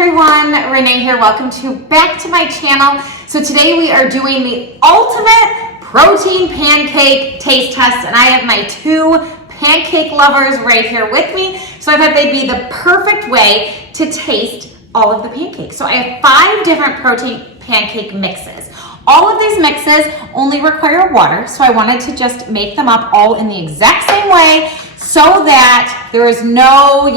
everyone, Renee here. Welcome back to my channel. So today we are doing the ultimate protein pancake taste test, and I have my two pancake lovers right here with me. So I thought they'd be the perfect way to taste all of the pancakes. So I have 5 different protein pancake mixes. All of these mixes only require water, so I wanted to just make them up all in the exact same way so that there is no,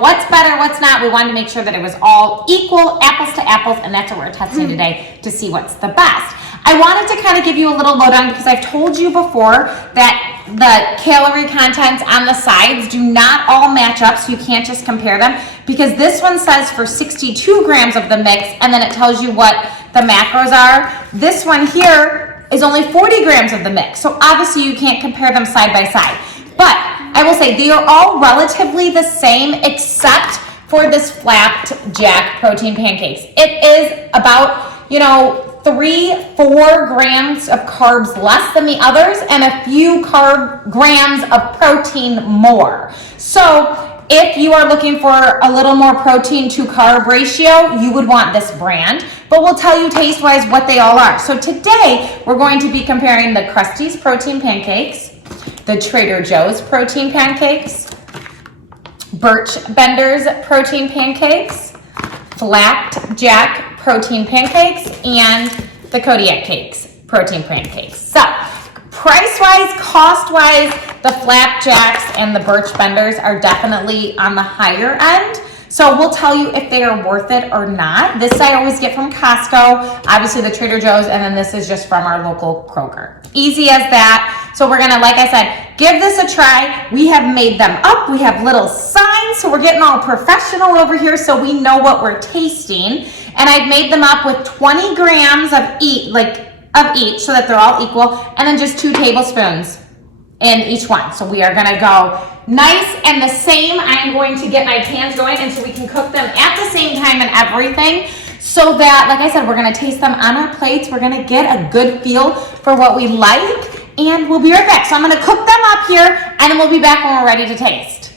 what's better, what's not. We wanted to make sure that it was all equal, apples to apples, and that's what we're testing today to see what's the best. I wanted to kind of give you a little lowdown because I've told you before that the calorie contents on the sides do not all match up, so you can't just compare them, because this one says for 62 grams of the mix, and then it tells you what the macros are. This one here is only 40 grams of the mix, so obviously you can't compare them side by side. But I will say they are all relatively the same except for this FlapJacked protein pancakes. It is about, 3-4 grams of carbs less than the others and a few grams of protein more. So if you are looking for a little more protein to carb ratio, you would want this brand, but we'll tell you taste-wise what they all are. So today we're going to be comparing the Krusteaz protein pancakes, the Trader Joe's protein pancakes, Birch Bender's protein pancakes, FlapJacked protein pancakes, and the Kodiak cakes protein pancakes. So price-wise, cost-wise, the FlapJacked and the Birch Benders are definitely on the higher end. So we'll tell you if they are worth it or not. This I always get from Costco, obviously the Trader Joe's, and then this is just from our local Kroger. Easy as that. So we're gonna, like I said, give this a try. We have made them up. We have little signs, so we're getting all professional over here so we know what we're tasting. And I've made them up with 20 grams of each so that they're all equal, and then just 2 tablespoons in each one. So we are gonna go nice and the same. I'm going to get my pans going, and so we can cook them at the same time and everything, so that, like I said, we're gonna taste them on our plates. We're gonna get a good feel for what we like, and we'll be right back. So I'm gonna cook them up here, and then we'll be back when we're ready to taste.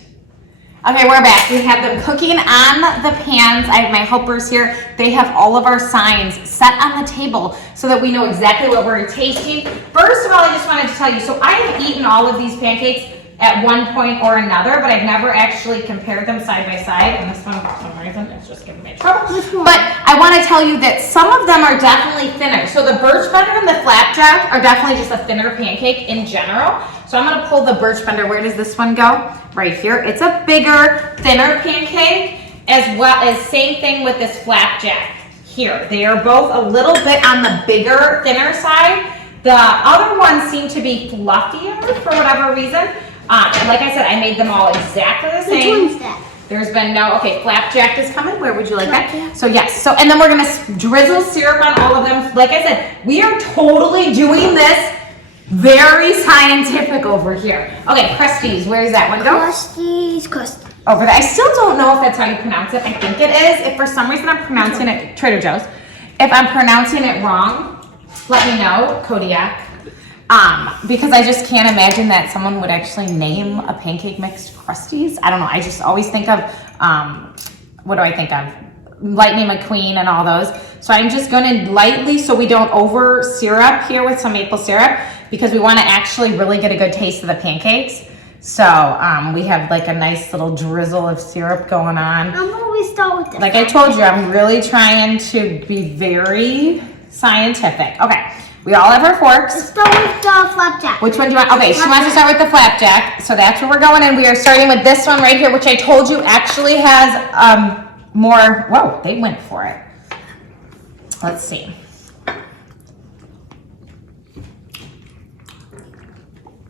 Okay, we're back. We have them cooking on the pans. I have my helpers here. They have all of our signs set on the table so that we know exactly what we're tasting. First of all, I just wanted to tell you, so I have eaten all of these pancakes at one point or another, but I've never actually compared them side by side. And this one, for some reason, is just giving me trouble. But I want to tell you that some of them are definitely thinner. So the Birch Bender and the FlapJacked are definitely just a thinner pancake in general. So I'm going to pull the Birch Bender. Where does this one go? Right here. It's a bigger, thinner pancake, as well as same thing with this FlapJacked here. They are both a little bit on the bigger, thinner side. The other ones seem to be fluffier for whatever reason. Like I said, I made them all exactly the same. Which one's that? There's been no, okay, FlapJacked is coming. Where would you like that? So yes, so, and then we're gonna drizzle syrup on all of them. Like I said, we are totally doing this very scientific over here. Okay, Krusteaz, where does that one go? Krusteaz. Over there. I still don't know if that's how you pronounce it. I think it is. If for some reason I'm pronouncing it, Trader Joe's. If I'm pronouncing it wrong, let me know, Kodiak. Because I just can't imagine that someone would actually name a pancake mix Krusteaz. I don't know. I just always think of, what do I think of? Lightning McQueen and all those. So I'm just going to lightly, so we don't over syrup here with some maple syrup, because we want to actually really get a good taste of the pancakes. So we have like a nice little drizzle of syrup going on. I'm always start with this. Like I told you, I'm really trying to be very scientific. Okay. We all have our forks. Let's start with the FlapJacked. Which one do you want? Okay, she wants to start with the FlapJacked. So that's where we're going, and we are starting with this one right here, which I told you actually has more. Whoa, they went for it. Let's see.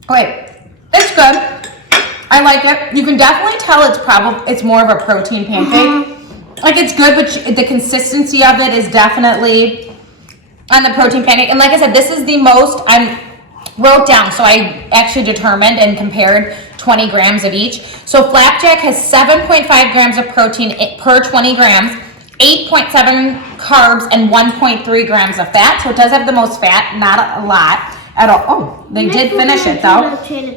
Wait, it's good. I like it. You can definitely tell it's more of a protein pancake. Like it's good, but the consistency of it is definitely on the protein pancake. And like I said, this is the most I wrote down. So I actually determined and compared 20 grams of each. So FlapJacked has 7.5 grams of protein per 20 grams, 8.7 carbs, and 1.3 grams of fat. So it does have the most fat, not a lot at all. Oh, they did finish it though. Okay,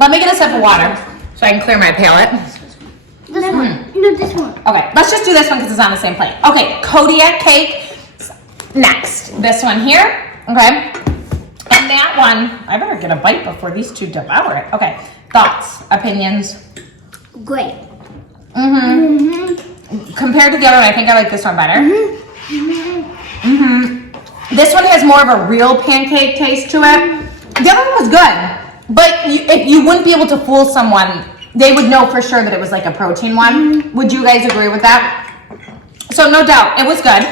let me get a sip of water so I can clear my palate. This one. No, this one. Okay, let's just do this one because it's on the same plate. Okay, Kodiak cake next. This one here, okay? And that one, I better get a bite before these two devour it. Okay, thoughts, opinions? Great. Compared to the other one, I think I like this one better. This one has more of a real pancake taste to it. The other one was good, but you wouldn't be able to fool someone. They would know for sure that it was like a protein one. Would you guys agree with that? So no doubt, it was good.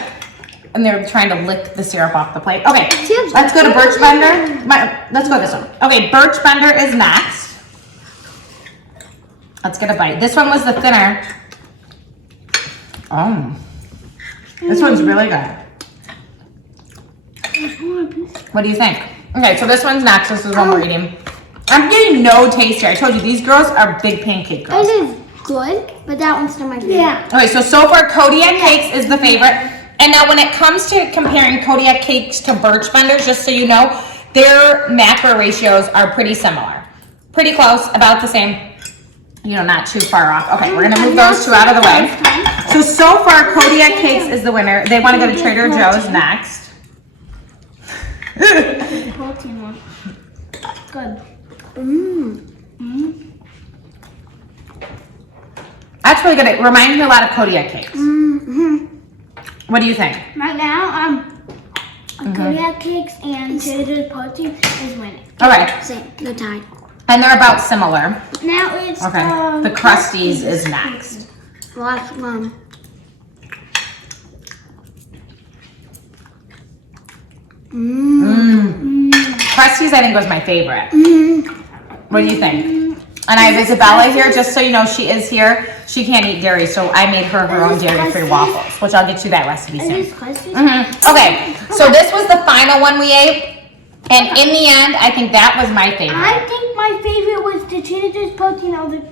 And they're trying to lick the syrup off the plate. Okay, let's go to Birch Bender. Let's go this one. Okay, Birch Bender is next. Let's get a bite. This one was the thinner. This one's really good. What do you think? Okay, so this one's next. This is one we're eating. I'm getting no taste here. I told you, these girls are big pancake girls. This is good, but that one's still my favorite. Yeah. Okay, so far Kodiak cakes is the favorite. And now when it comes to comparing Kodiak cakes to Birch Benders, just so you know, their macro ratios are pretty similar. Pretty close, about the same. You know, not too far off. Okay, we're gonna move those two out of the way. So far Kodiak cakes is the winner. They wanna go to Trader Joe's next. Protein one. Good. That's really good. It reminds me a lot of Kodiak cakes. What do you think? Right now, Kodiak cakes and Trader protein is winning. All right. Same. They're tied. And they're about similar. Now it's Okay. The Krusteaz is next. Last one. Krusteaz, I think, was my favorite. What do you think? And I have Isabella here, just so you know, she is here. She can't eat dairy, so I made her own dairy-free waffles, which I'll get you that recipe soon. Okay, so this was the final one we ate. And in the end, I think that was my favorite. I think my favorite was the Trader Joe's protein on the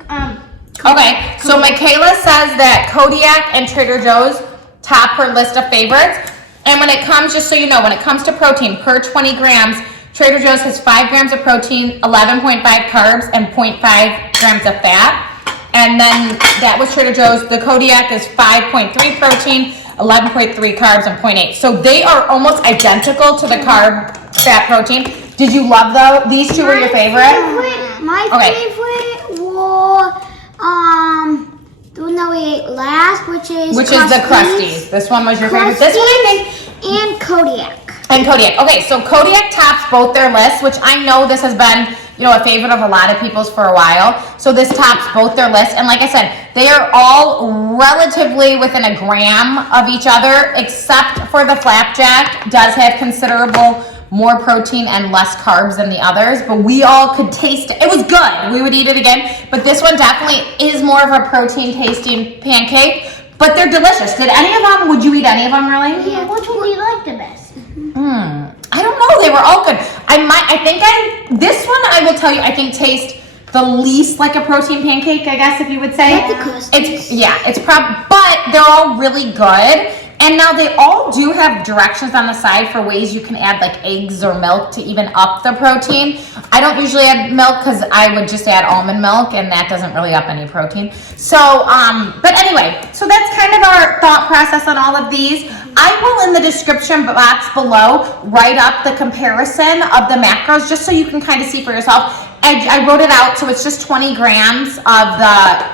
Okay, so Michaela says that Kodiak and Trader Joe's top her list of favorites. And when it comes, just so you know, when it comes to protein per 20 grams, Trader Joe's has 5 grams of protein, 11.5 carbs, and 0.5 grams of fat. And then that was Trader Joe's. The Kodiak is 5.3 protein, 11.3 carbs, and 0.8. So they are almost identical to the carb fat protein. Did you love those? These two were your favorite? My favorite was the one that we ate last, which is the Krusteaz. This one was your favorite. This one, I think. And Kodiak. And Kodiak. Okay, so Kodiak tops both their lists, which I know this has been, you know, a favorite of a lot of people's for a while. So this tops both their lists. And like I said, they are all relatively within a gram of each other, except for the FlapJacked does have considerable more protein and less carbs than the others, but we all could taste it. It was good. We would eat it again, but this one definitely is more of a protein tasting pancake, but they're delicious. Did any of them, would you eat any of them really? Yeah, which one do you like the best? I don't know. They were all good. This one I will tell you, I think tastes the least like a protein pancake, I guess, if you would say. Like the Krusteaz. But they're all really good. And now they all do have directions on the side for ways you can add like eggs or milk to even up the protein. I don't usually add milk because I would just add almond milk and that doesn't really up any protein. So, but anyway, so that's kind of our thought process on all of these. I will in the description box below write up the comparison of the macros just so you can kind of see for yourself. I wrote it out, so it's just 20 grams of the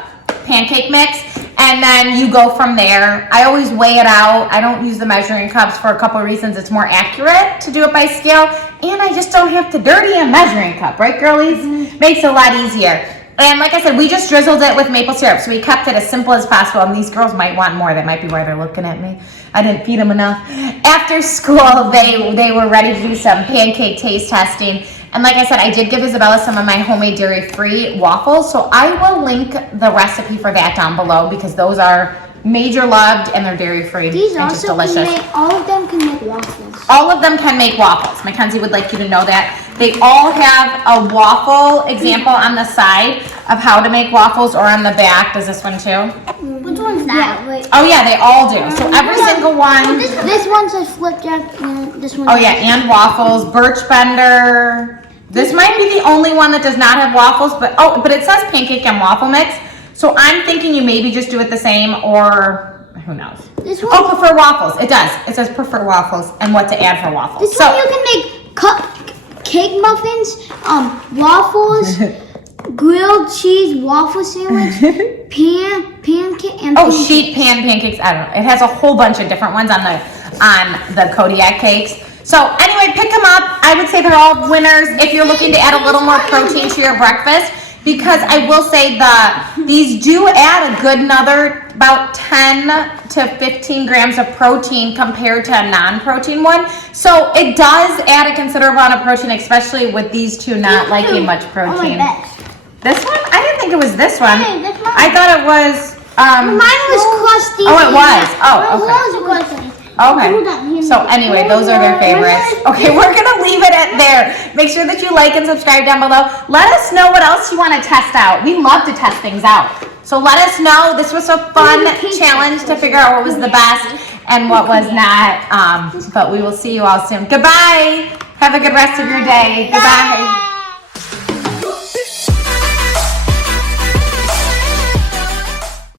pancake mix. And then you go from there. I always weigh it out. I don't use the measuring cups for a couple of reasons. It's more accurate to do it by scale. And I just don't have to dirty a measuring cup, right, girlies? Makes it a lot easier. And like I said, we just drizzled it with maple syrup. So we kept it as simple as possible. And these girls might want more. That might be why they're looking at me. I didn't feed them enough. After school, they were ready to do some pancake taste testing. And like I said, I did give Isabella some of my homemade dairy-free waffles, so I will link the recipe for that down below because those are major loved and they're dairy-free These and just also delicious. all of them can make waffles. All of them can make waffles. Mackenzie would like you to know that. They all have a waffle example on the side of how to make waffles or on the back. Does this one too? Which one's that? Oh yeah, they all do. So every single one. This one says FlapJacked and this one. Oh yeah, and waffles. Birch Bender. This might be the only one that does not have waffles, but it says pancake and waffle mix. So I'm thinking you maybe just do it the same, or who knows? This one, Oh, prefer waffles. It does. It says prefer waffles and what to add for waffles. this one you can make cake muffins, waffles, grilled cheese waffle sandwich, pancake, and Oh, sheet pan pancakes. I don't know. It has a whole bunch of different ones on the Kodiak cakes. So anyway, pick them up. I would say they're all winners if you're looking to add a little more protein to your breakfast, because I will say these do add a good another about 10 to 15 grams of protein compared to a non-protein one. So it does add a considerable amount of protein, especially with these two not liking much protein. This one? I didn't think it was this one. Hey, that's mine. I thought it was. Mine was Krusteaz. Oh, it was. Oh, okay. Okay. Okay. So anyway, those are their favorites. Okay, we're gonna leave it at there. Make sure that you like and subscribe down below. Let us know what else you want to test out. We love to test things out. So let us know. This was a fun challenge to figure out what was the best and what was not. But we will see you all soon. Goodbye. Have a good rest of your day. Goodbye.